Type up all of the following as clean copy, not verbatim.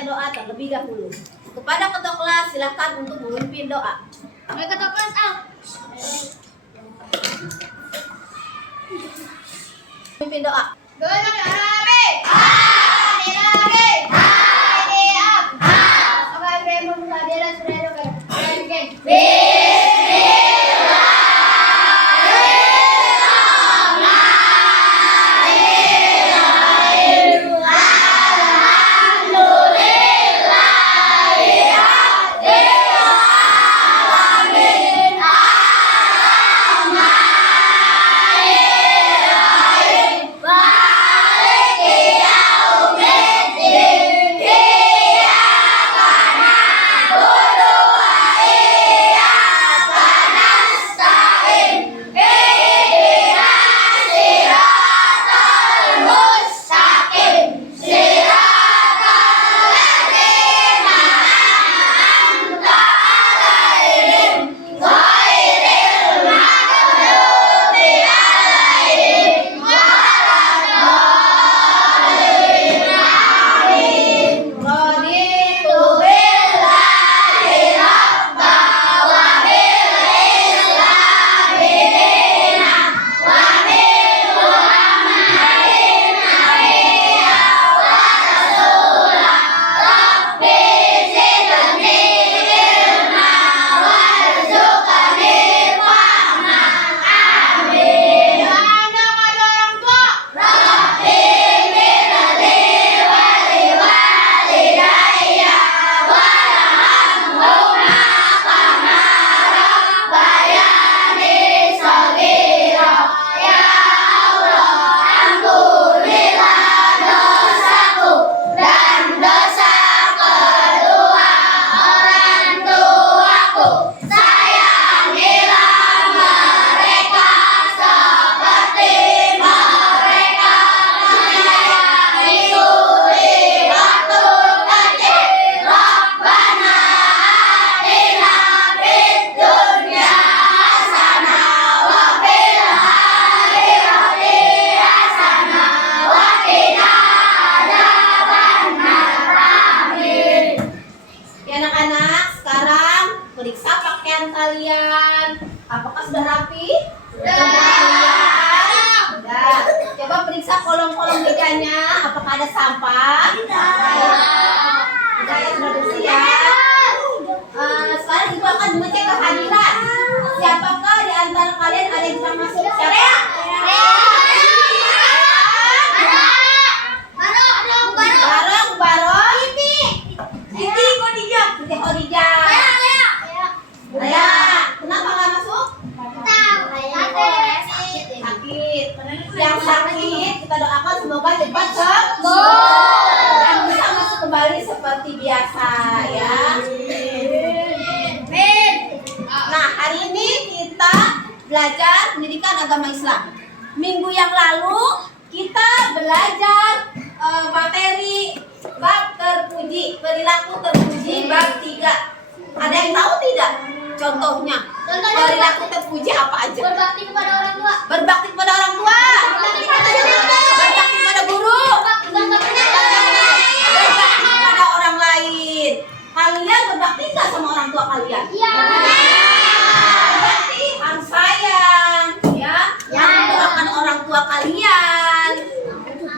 membaca doa terlebih dahulu. Kepada ketua kelas silakan untuk memimpin doa. Ayo ketua kelas Memimpin doa. Periksa pakaian kalian. Apakah sudah rapi? Sudah. Coba periksa kolong-kolong mejanya. Apakah ada sampah? Sudah ya, sudah bersih ya. Sekarang ibu akan mengecek kehadiran. Siapakah di antara kalian ada yang sedang masuk syariah? Yang sakit kita doakan semoga cepat sembuh dan bisa masuk kembali seperti biasa ya. Nah, hari ini kita belajar pendidikan agama Islam. Minggu yang lalu kita belajar materi bab terpuji, perilaku terpuji bab 3. Ada yang tahu tidak contohnya? Perilaku terpuji apa aja? Berbakti kepada orang tua. Berbakti kepada orang tua. Berbakti kepada guru. Berbakti kepada orang lain. Kalian berbakti nggak sama orang tua kalian? Iya. Berarti harus sayang, ya. Mendoakan orang tua kalian.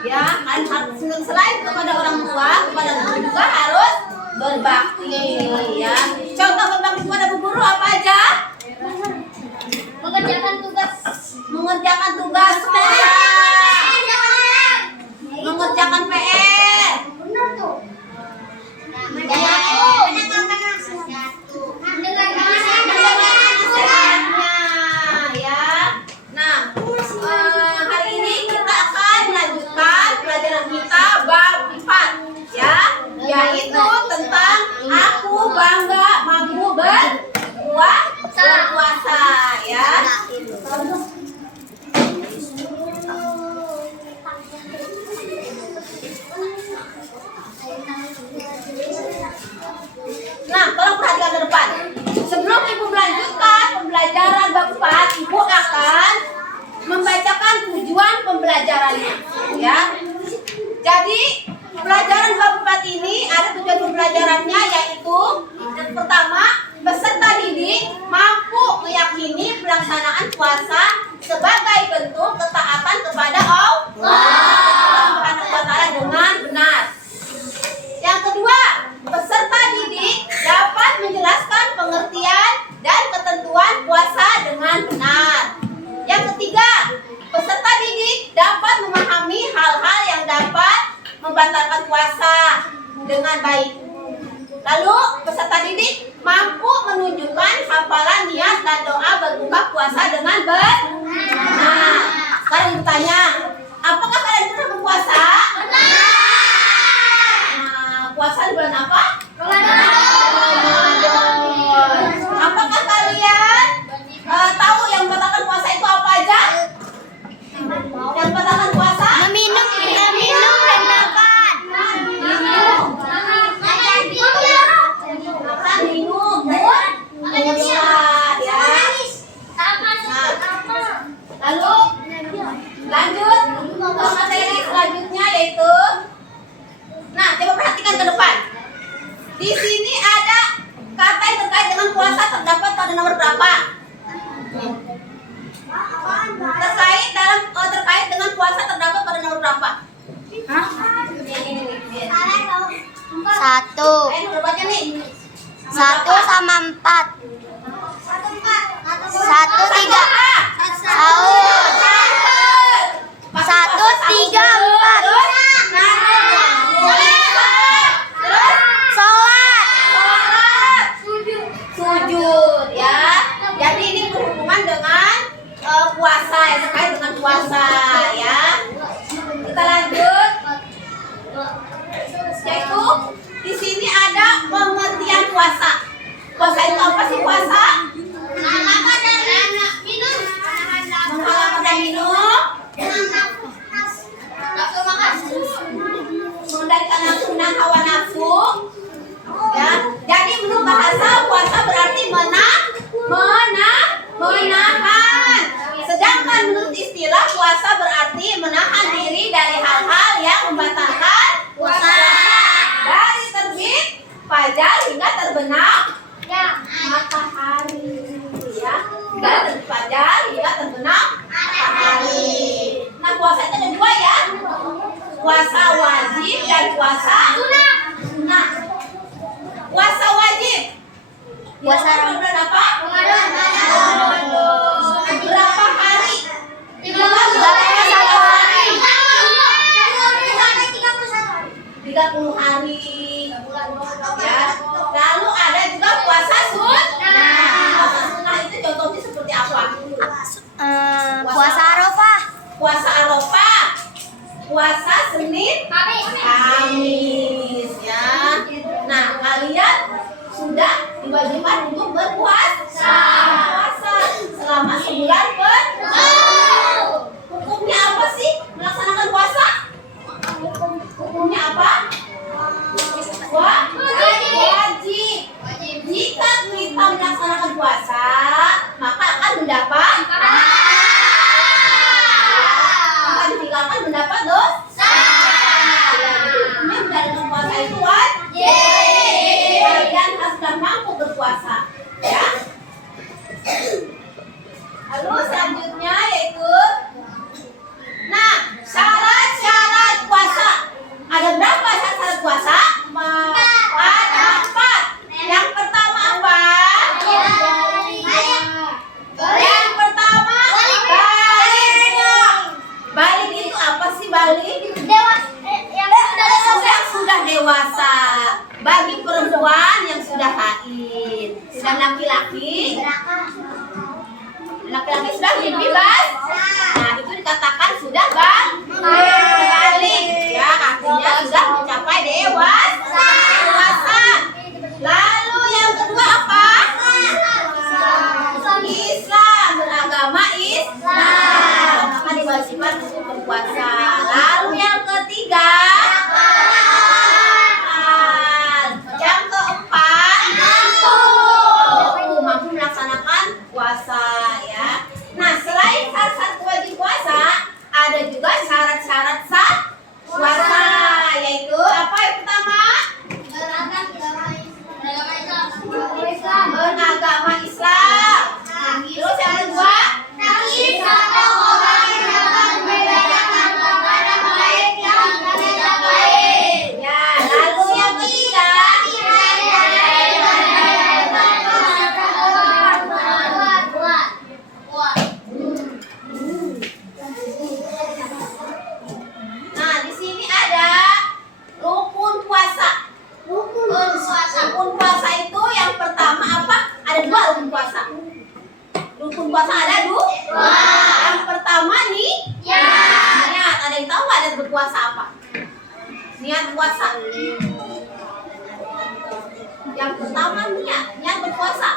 Ya, kalian harus selain kepada orang tua, kepada guru juga harus berbakti, ya. Contoh berbakti kepada bu guru apa aja? Mengerjakan tugas. Mengerjakan tugas sekolah. Mengerjakan PR. Benar tuh. Hari ini kita akan melanjutkan pelajaran kita bab 4, ya, yaitu tentang aku bangga mampu berpuasa, ya. Nah, tolong perhatikan ke depan. Sebelum ibu melanjutkan pembelajaran bab 4, ibu akan membacakan tujuan pembelajarannya, ya. Jadi pelajaran bab 4 ini ada tujuan Lalu peserta didik mampu menunjukkan hafalan niat dan doa berbuka puasa dengan benar. Nah, sekarang bertanya, apakah kalian pernah berpuasa? Nah, puasa di bulan apa? Ramadan. Apakah kalian tahu yang membatalkan puasa itu apa aja? Yang membatalkan puasa? Minum dan makan. Minum, makan, minum, sholat, ya. Lalu lanjut ke materi selanjutnya yaitu, nah coba perhatikan ke depan. Di sini ada kata yang terkait dengan puasa terdapat pada nomor berapa? Terkait dengan puasa terdapat pada nomor berapa? Ini. Satu. Udah baca nih. 1 sama 4. 1, 3. Sahur. 1, 3, 4. Sholat. Sujud, ya. Jadi ini berhubungan dengan puasa, ya, terkait dengan puasa, ya. Kita lanjut. Yaitu di sini ada pengertian puasa. Puasa itu apa sih puasa? Menghalalkan dan minum. Mengendalikan nafsu dan hawa nafsu. Ya, jadi menurut bahasa puasa berarti menahan. Sedangkan menurut istilah puasa berarti menahan diri dari hal-hal yang membatalkan puasa. Dari terbit fajar hingga terbenam matahari, ya. Dari terbit fajar hingga terbenam matahari. Nah, puasa itu ada dua, ya. Puasa wajib dan puasa sunnah. Puasa wajib. Puasa bulan apa? Ramadan. Berapa hari? 31 hari. 30 hari. Ya. Lalu ada juga puasa sunnah. Puasa sunnah itu contohnya seperti apa? Puasa Arafah. Puasa Arafah. Puasa Senin, Kamis, ya. Nah, kalian sudah diwajibkan untuk berpuasa selama sebulan penuh. Hukumnya apa sih melaksanakan puasa? Hukumnya apa? Wajib. Jika kita melaksanakan puasa, maka akan mendapat akan mendapat dosa. Hukumnya menjalankan puasa itu wajib. Kalian harus sudah mampu berpuasa, ya. Lalu selanjutnya yaitu, nah, syarat-syarat puasa. Ada berapa syarat puasa? Ada 4. Yang pertama apa? Yang pertama balik itu apa sih balik? Yang sudah dewasa. Bagi perempuan yang sudah haid. Dan laki-laki sudah bebas. Nah, itu dikatakan sudah balik. Ya, artinya sudah mencapai dewasa. Lalu yang kedua apa? Islam, beragama Islam. Maka diwajibkan untuk berpuasa. Lalu yang ketiga, yang keempat, mampu melaksanakan puasa, ya. Nah, selain syarat-syarat wajib puasa, ada juga syarat-syarat Rukun puasa itu yang pertama apa? Ada dua rukun puasa. Rukun puasa ada dua. Yang pertama nih, niat. Ada yang tahu nggak niat berpuasa apa? Niat puasa. Yang pertama niat berpuasa.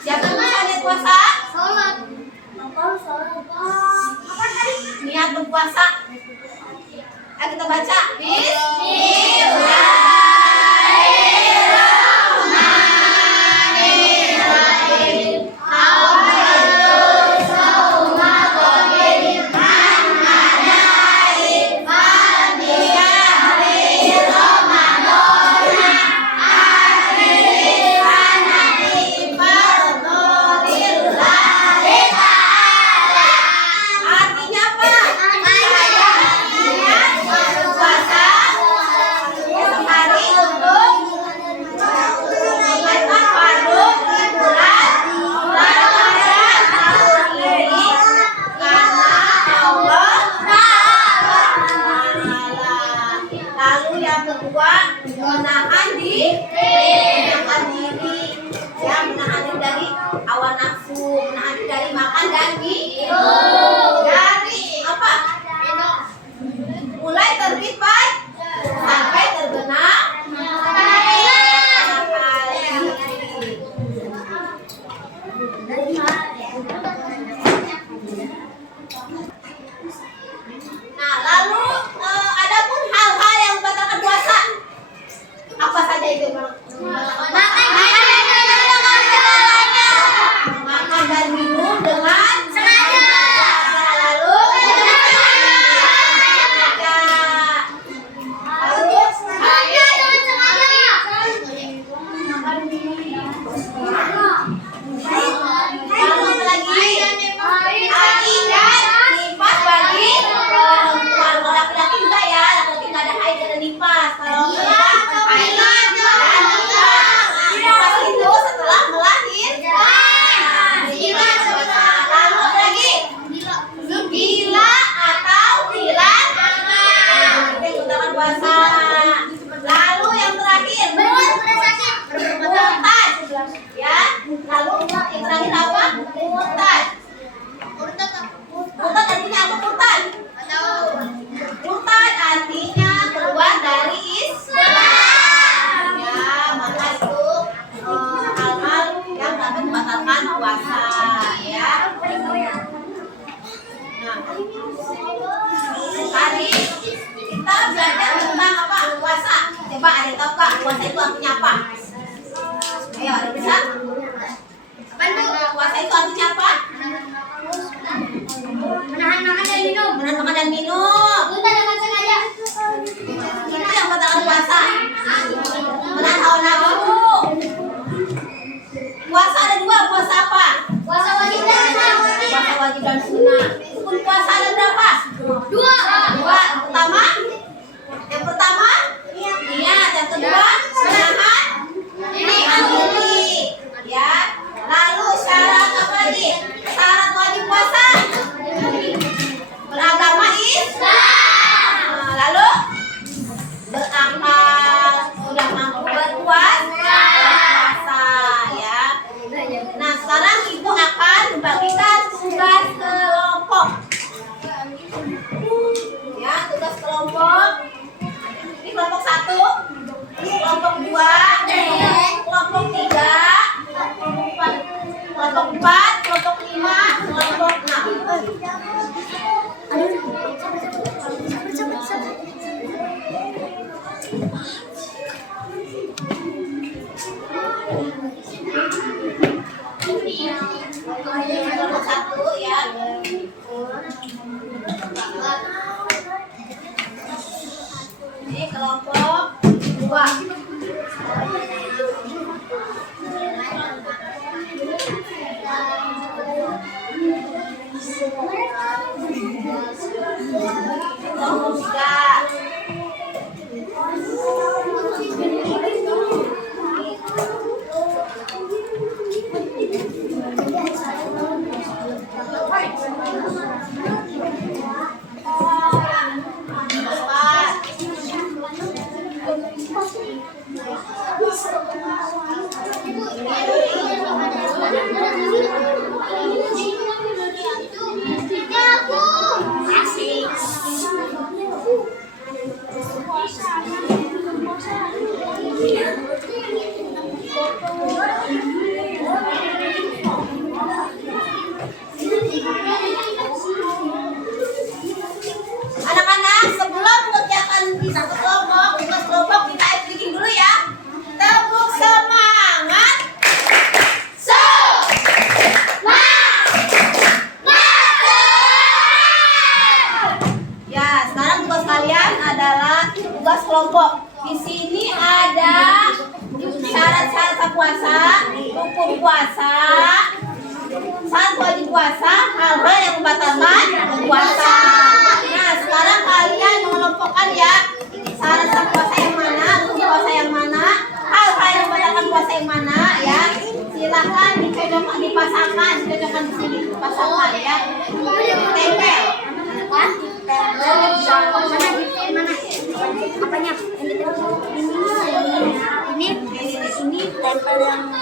Siapa yang bisa niat puasa? Apa tadi? Niat berpuasa. Ayo kita baca. Artinya apa? Niat berpuasa esok hari untuk menunaikan fardu di bulan Ramadan tahun ini karena Allah Ta'ala. Lalu yang kedua, menahan diri, ya, menahan diri dari hawa nafsu, menahan diri dari makan dan minum. Dari apa? Mulai terbit sampai terbenam matahari. Nah, lalu adapun hal-hal yang membatalkan puasa, apa saja itu? Makan dan minum dengan sengaja. Lalu tadi kita belajar tentang apa? Puasa. Coba ada yang tahu Kak, puasa itu artinya apa? Ayo, ada bisa? Puasa itu artinya apa? Menahan makan dan minum. Menahan makan dan minum. Itu yang batalkan puasa. Menahan hawa nafsu. Puasa ada dua, puasa apa? Puasa wajib dan sunnah. Puasa wajib dan sunnah. Rukun puasa ada berapa? Dua. Yang pertama niat. Yang kedua menahan diri. Ya. Lalu syarat apa lagi? Syarat wajib puasa beragama Islam. Anak-anak, sebelum mengerjakan di satu kelompok, tugas kelompok kita bikin dulu ya. Tepuk semangat. Ya, sekarang tugas kalian adalah tugas kelompok. Di sini ada syarat-syarat puasa, rukun puasa, syarat wajib puasa, hal-hal yang membatalkan puasa. Nah, sekarang kalian mengelompokkan ya, syarat puasa yang mana, rukun puasa yang mana, hal-hal yang membatalkan puasa yang mana ya. Silakan dicocokkan, dipasangkan di sini, dipasangkan ya. Tempel. Apanya? Ini tempel yang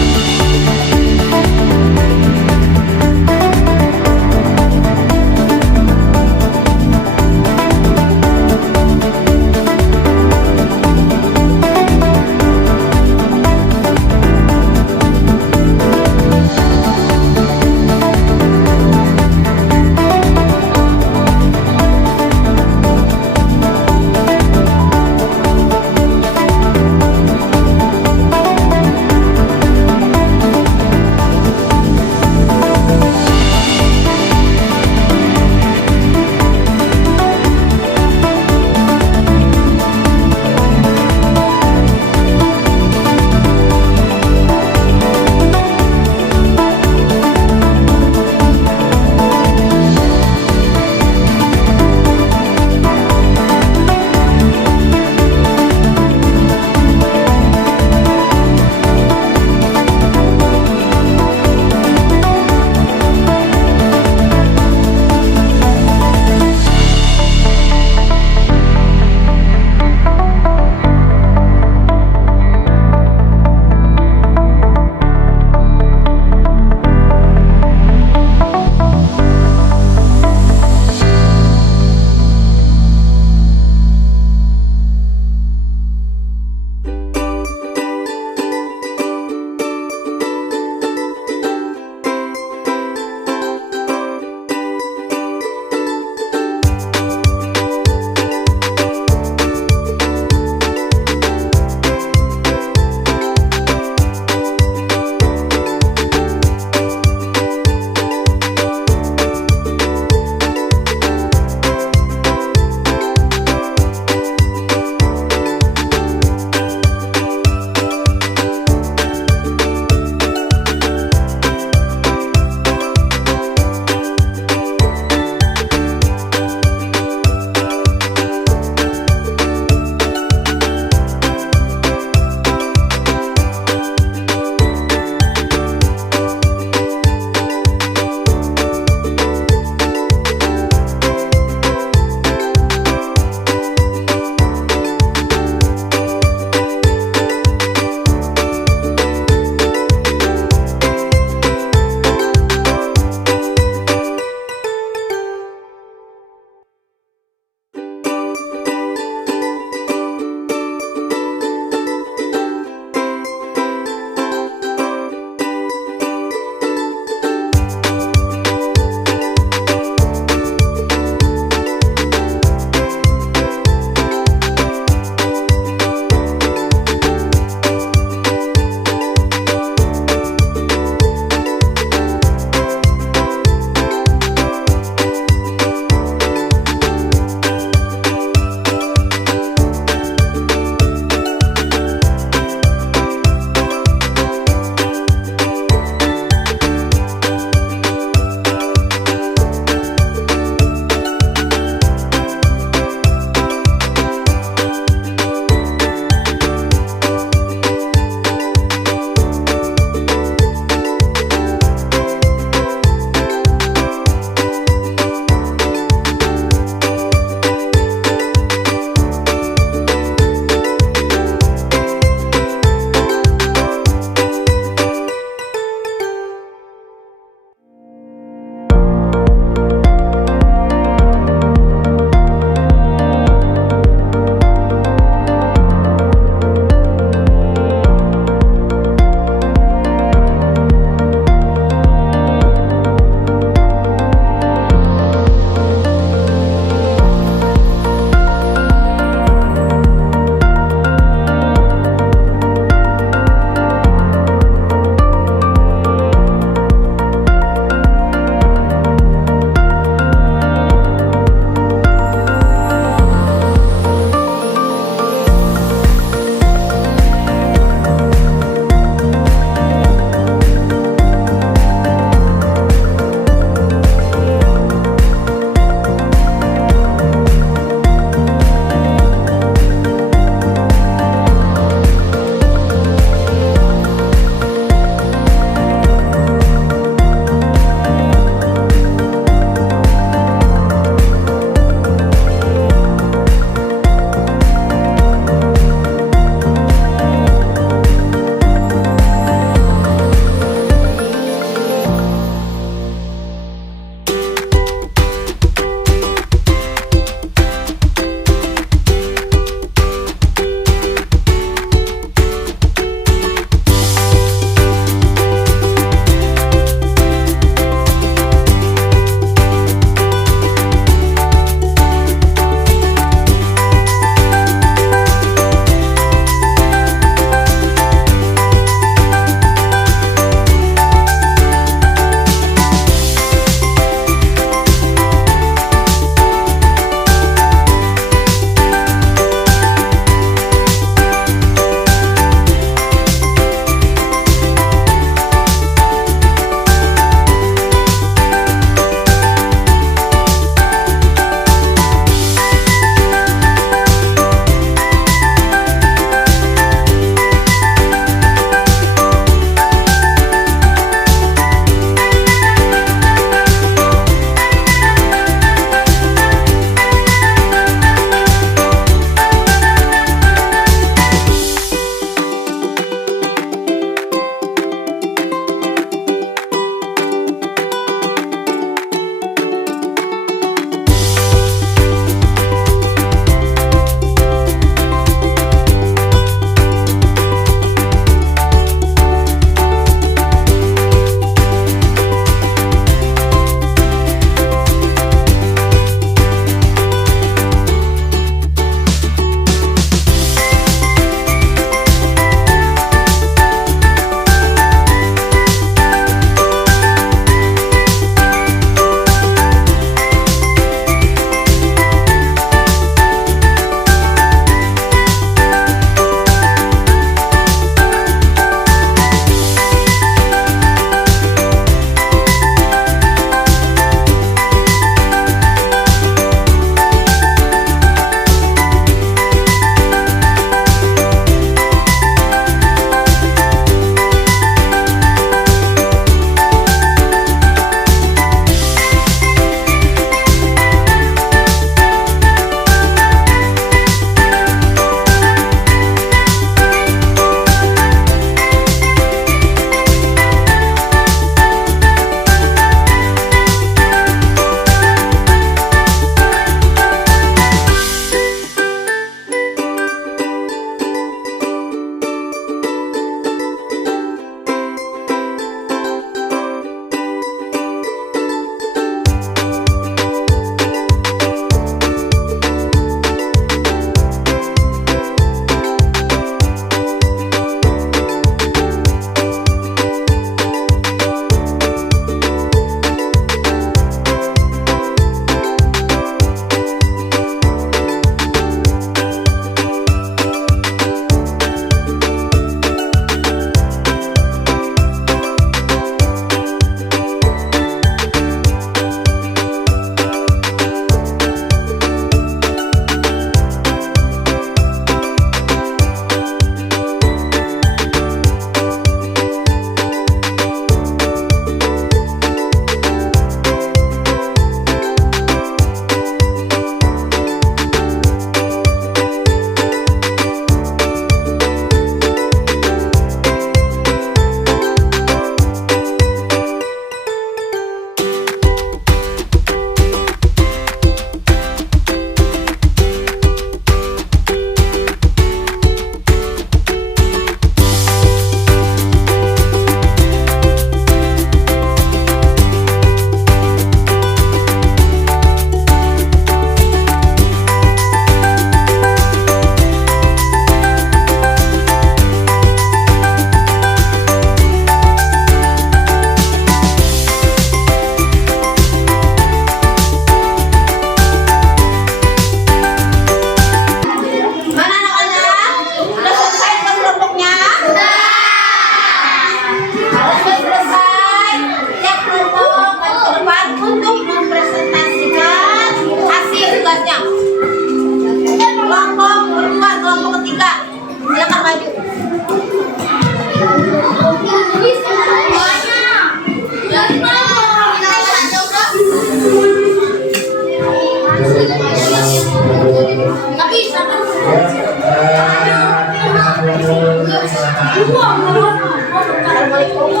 Assalamualaikum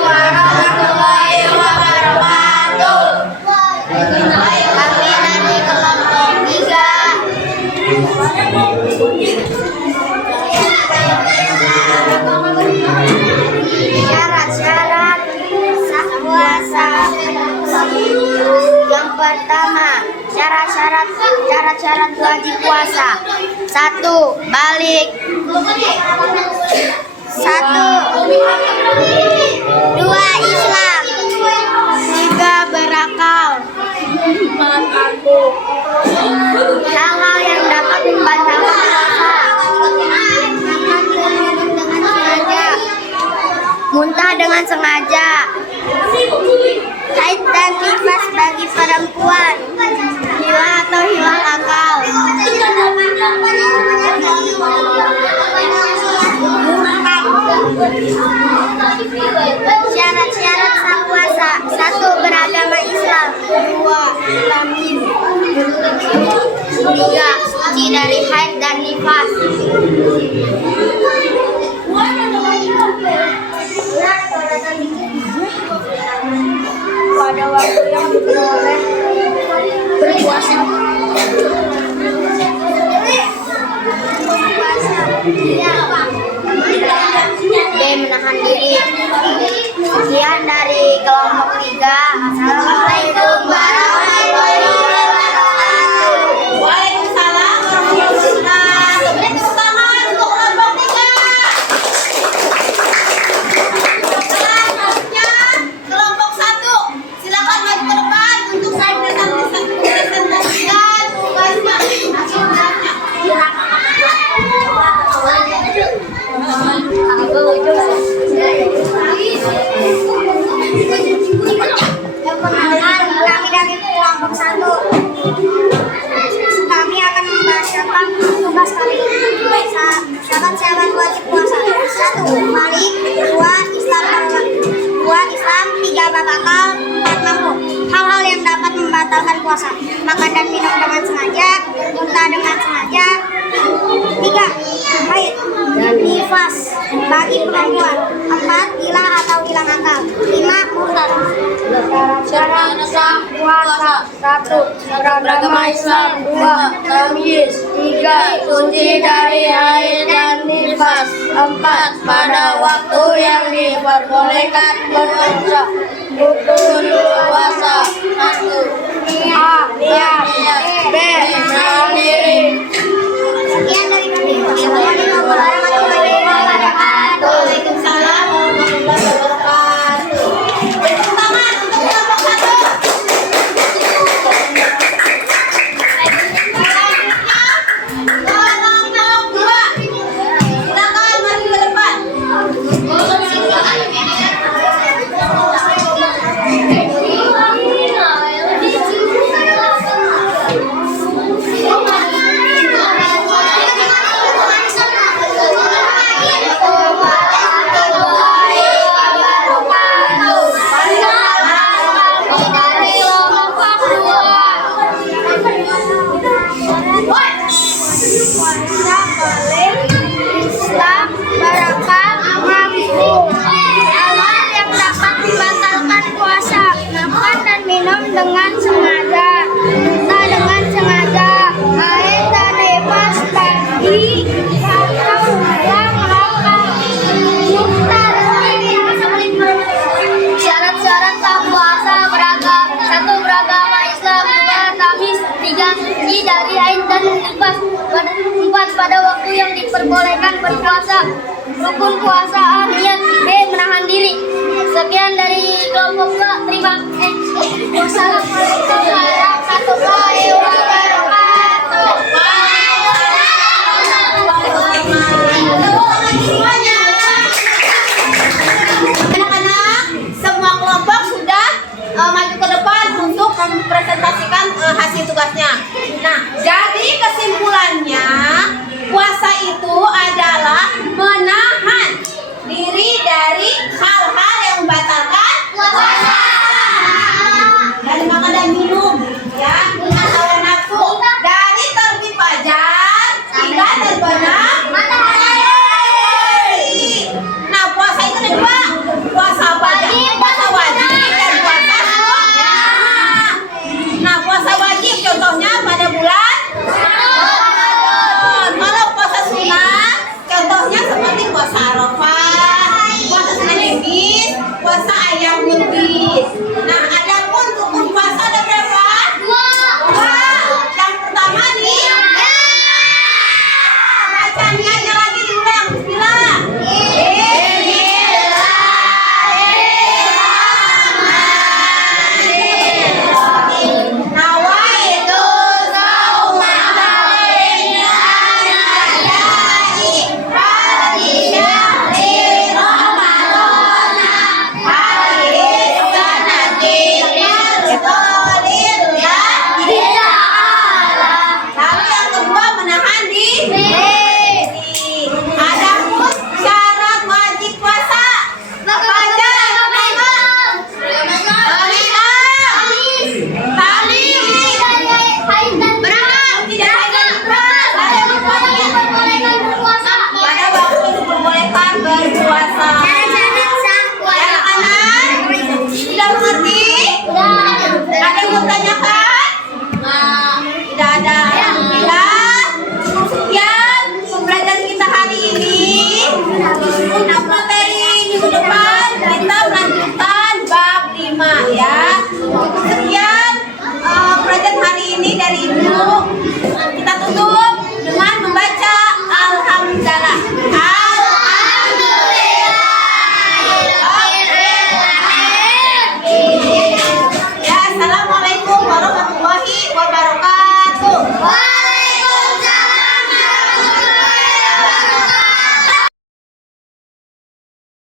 warahmatullahi wabarakatuh. Kami dari kelompok 3. Syarat-syarat sah puasa. Yang pertama, syarat-syarat wajib puasa. 1. Balik. 2. Islam. 3. Berakal. 4. Hal-hal yang dapat membatalkan puasa. Makan dan minum dengan sengaja. Muntah dengan sengaja. Haid dan nifas bagi perempuan. Hilang atau hilang akal. Syarat-syarat sah puasa. 1. Beragama Islam. 2. Islamin. 3. Suci dari haid dan nifas. Pada waktu yang diperoleh berpuasa. B. Menahan diri. Sekian dari kelompok 3. Assalamualaikum warahmatullahi wabarakatuh. Waalaikumsalam warahmatullahi wabarakatuh. Tepuk tangan untuk kelompok 3. Selanjutnya kelompok 1. Silakan maju ke depan untuk saya presentasikan tugasnya. Perkenalkan, kami dari kelompok 1. Kami akan membacakan tugas kali ini. Syarat-syarat wajib puasa. 1. Balik. 2. Islam. 3. Berakal. 4. Mampu. Hal-hal yang dapat membatalkan puasa. Makan dan minum dengan sengaja. Muntah dengan sengaja. 3. Haid dan nifas bagi perempuan. 4. Hilang atau hilang akal. 5. Murtad. Syarat sah puasa. 1. Beragama Islam. 2. Tamyiz. 3. Suci dari haid dan nifas. 4. Pada waktu yang diperbolehkan berpuasa. Rukun puasa. 1. A. Niat. B. Menahan diri. Sekian dari kami. Assalamualaikum warahmatullahi wabarakatuh. Waalaikumsalam warahmatullahi wabarakatuh. Tepuk tangan untuk kelompok 1. Selanjutnya kelompok 2. Silakan maju ke depan. Puasa boleh, Islam, berakal, mampu. Hal-hal yang dapat membatalkan puasa. Makan dan minum dengan sengaja. Muntah dengan sengaja. Haid dan nifas bagi atau hilang akal. Murtad. Syarat-syarat sah puasa. 1. Beragama Islam. 2. Tamyiz. 3. Suci dari haid dan nifas. 4. Pada waktu yang diperbolehkan berpuasa. Rukun puasa. A. Niat. B. Menahan diri. Sekian dari kelompok 2. Terima kasih. Wassalamualaikum warahmatullahi wabarakatuh. Anak-anak, semua kelompok sudah maju ke depan untuk mempresentasikan hasil tugasnya. Nah, jadi kesimpulannya puasa itu adalah menahan diri dari hal-hal yang membatalkan puasa. Dari makan dan minum. dari dulu